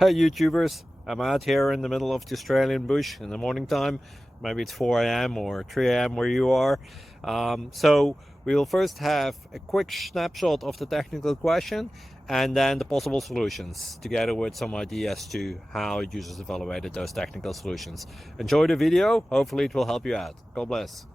Hey YouTubers, I'm out here in the middle of the Australian bush in the morning time. Maybe it's 4 a.m. or 3 a.m. where you are. So we will first have a quick snapshot of the technical question and then the possible solutions, together with some ideas to how users evaluated those technical solutions. Enjoy the video, hopefully it will help you out. God bless.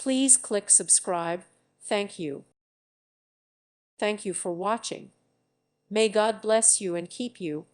Please click subscribe. Thank you. Thank you for watching. May God bless you and keep you.